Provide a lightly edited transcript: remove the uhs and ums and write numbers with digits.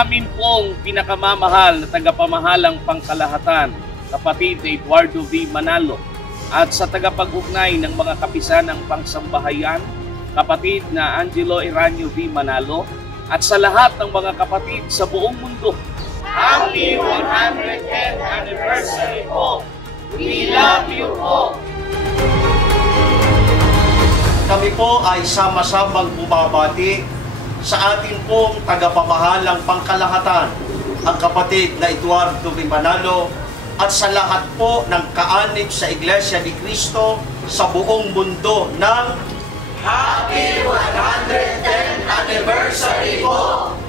Sa amin pong pinakamamahal na tagapamahalang pangkalahatan, kapatid na Eduardo V. Manalo, at sa tagapag-ugnay ng mga kapisanang pangsambahayan, kapatid na Angelo Eranio V. Manalo, at sa lahat ng mga kapatid sa buong mundo. Happy 110th anniversary po! We love you po! Kami po ay sama-samang bumabati sa ating pong tagapamahalang pangkalahatan, ang kapatid na Eduardo V. Manalo, at sa lahat po ng kaanib sa Iglesia ni Cristo sa buong mundo ng Happy 110th Anniversary po!